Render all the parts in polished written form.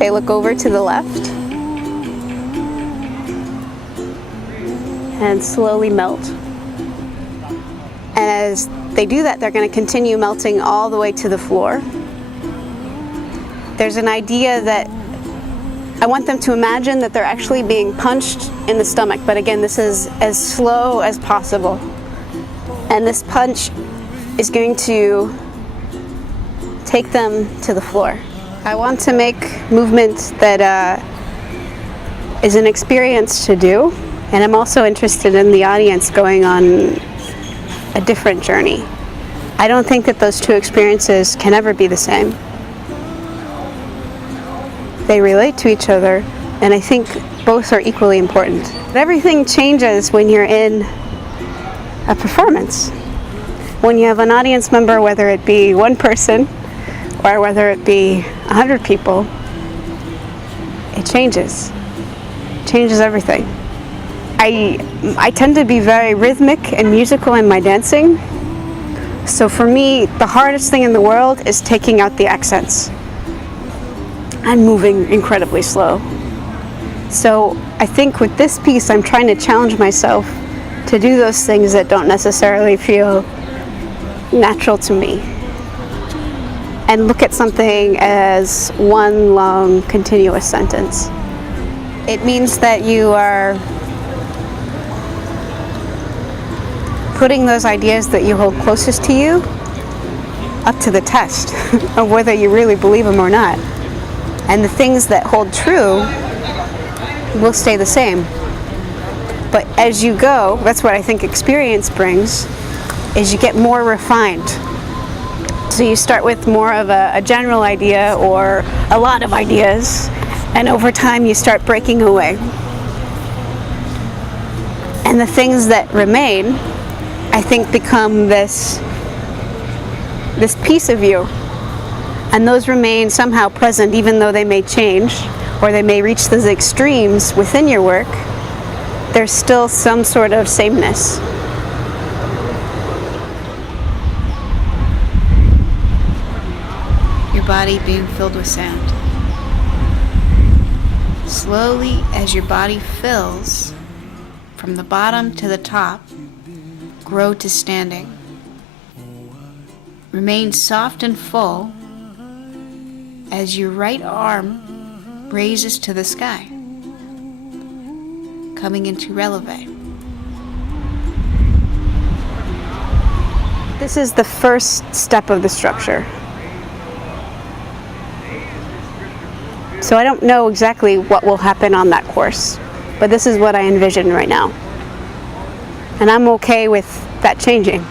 they look over to the left and slowly melt. And as they do that, they're going to continue melting all the way to the floor. There's an idea that I want them to imagine that they're actually being punched in the stomach, but again, this is as slow as possible. And this punch is going to take them to the floor. I want to make movement that is an experience to do, and I'm also interested in the audience going on a different journey. I don't think that those two experiences can ever be the same. They relate to each other, and I think both are equally important. But everything changes when you're in a performance. When you have an audience member, whether it be one person or whether it be 100 people, it changes. It changes everything. I tend to be very rhythmic and musical in my dancing. So for me, the hardest thing in the world is taking out the accents and moving incredibly slow. So I think with this piece, I'm trying to challenge myself to do those things that don't necessarily feel natural to me, and look at something as one long, continuous sentence. It means that you are putting those ideas that you hold closest to you up to the test of whether you really believe them or not. And the things that hold true will stay the same. But as you go, that's what I think experience brings, is you get more refined. So you start with more of a general idea or a lot of ideas, and over time you start breaking away. And the things that remain, I think, become this piece of you. And those remain somehow present, even though they may change or they may reach those extremes within your work. There's still some sort of sameness. Your body being filled with sound. Slowly, as your body fills, from the bottom to the top, grow to standing. Remain soft and full as your right arm raises to the sky, coming into releve. This is the first step of the structure. So I don't know exactly what will happen on that course, but this is what I envision right now. And I'm okay with that changing.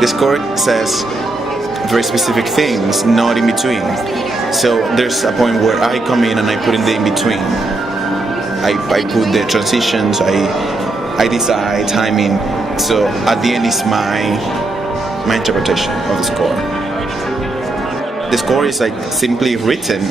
The score says very specific things, not in between. So there's a point where I come in and I put in the in between. I put the transitions, I decide timing, So at the end is my interpretation of the score. The score is like simply written,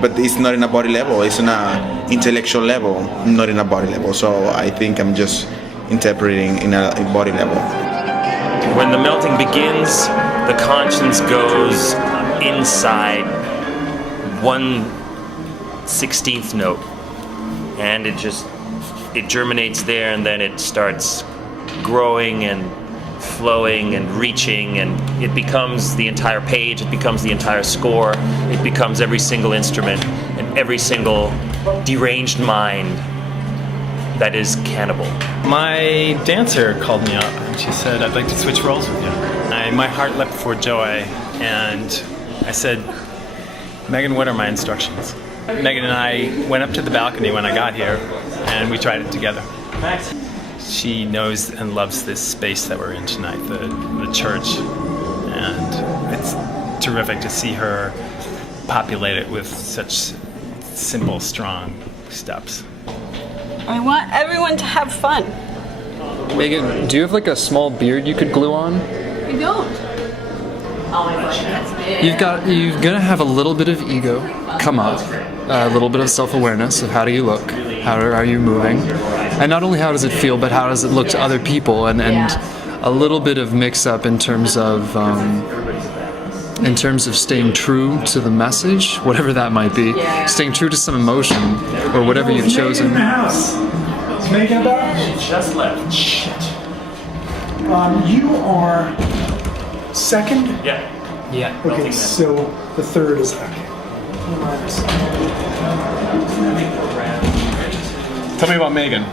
but it's not in a body level. It's on a intellectual level, not in a body level. So I think I'm just interpreting in a body level. When the melting begins, the conscience goes inside 1/16th note, and it germinates there, and then it starts growing and flowing and reaching, and it becomes the entire page, it becomes the entire score, it becomes every single instrument and every single deranged mind that is cannibal. My dancer called me up and she said, I'd like to switch roles with you. My heart leapt for joy, and I said, Megan, what are my instructions? Megan and I went up to the balcony when I got here, and we tried it together. She knows and loves this space that we're in tonight, the church, and it's terrific to see her populate it with such simple, strong steps. I want everyone to have fun. Megan, do you have like a small beard you could glue on? I don't. You're gonna have a little bit of ego come up, a little bit of self-awareness of how do you look, how are you moving, and not only how does it feel, but how does it look to other people, and a little bit of mix-up in terms of staying true to the message, whatever that might be, staying true to some emotion or whatever you've chosen. Is Megan back? She just left. Shit. You are second? Yeah. Okay, so the third is back. Tell me about Megan.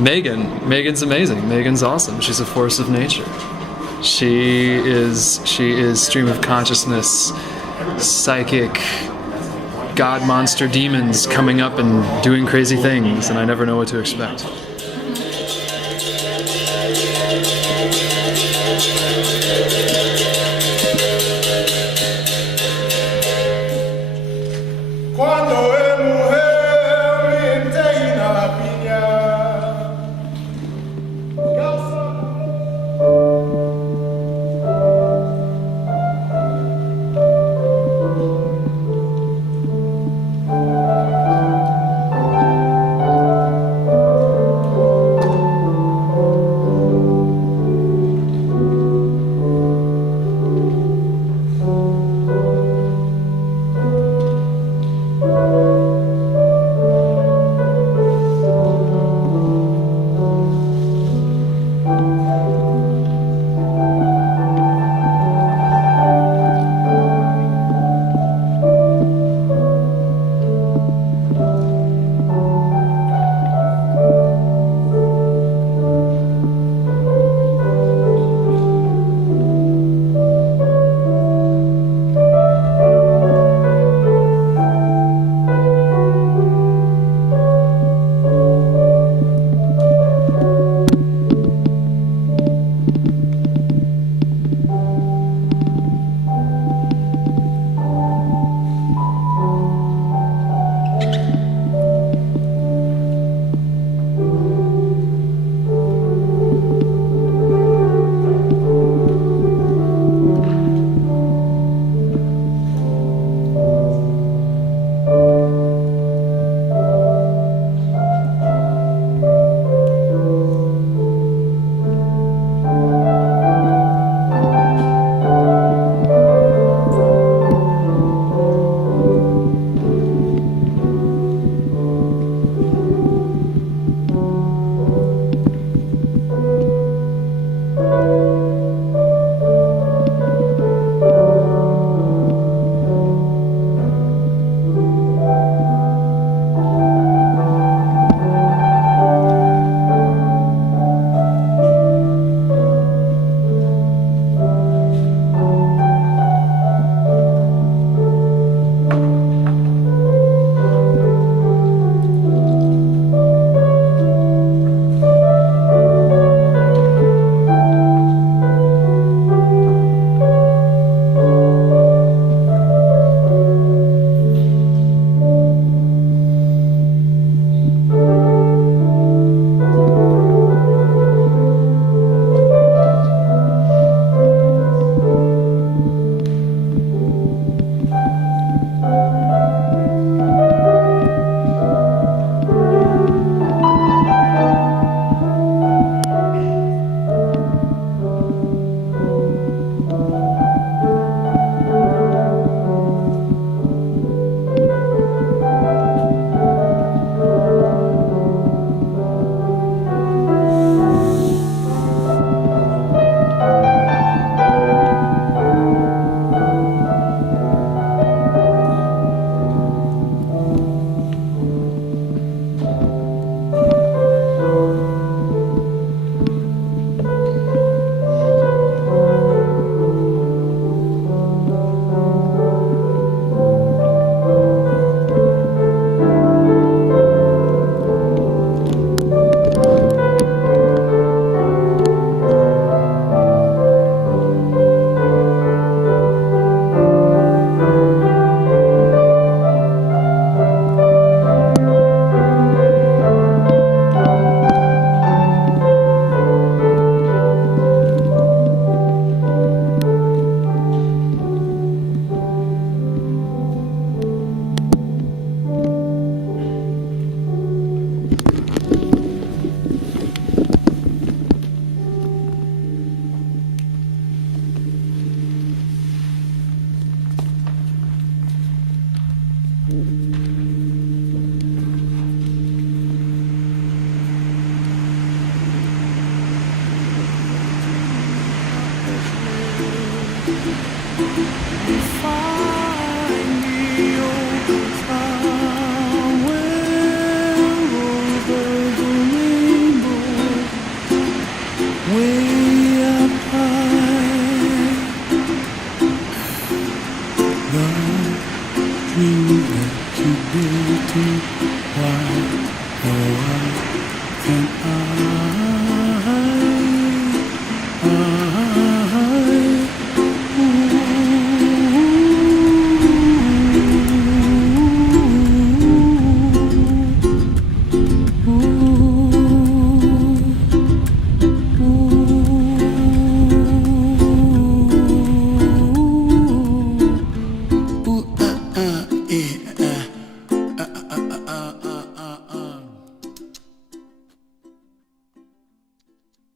Megan's amazing. Megan's awesome. She's a force of nature. She is stream of consciousness, psychic, god monster demons coming up and doing crazy things, and I never know what to expect.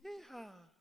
Yeehaw.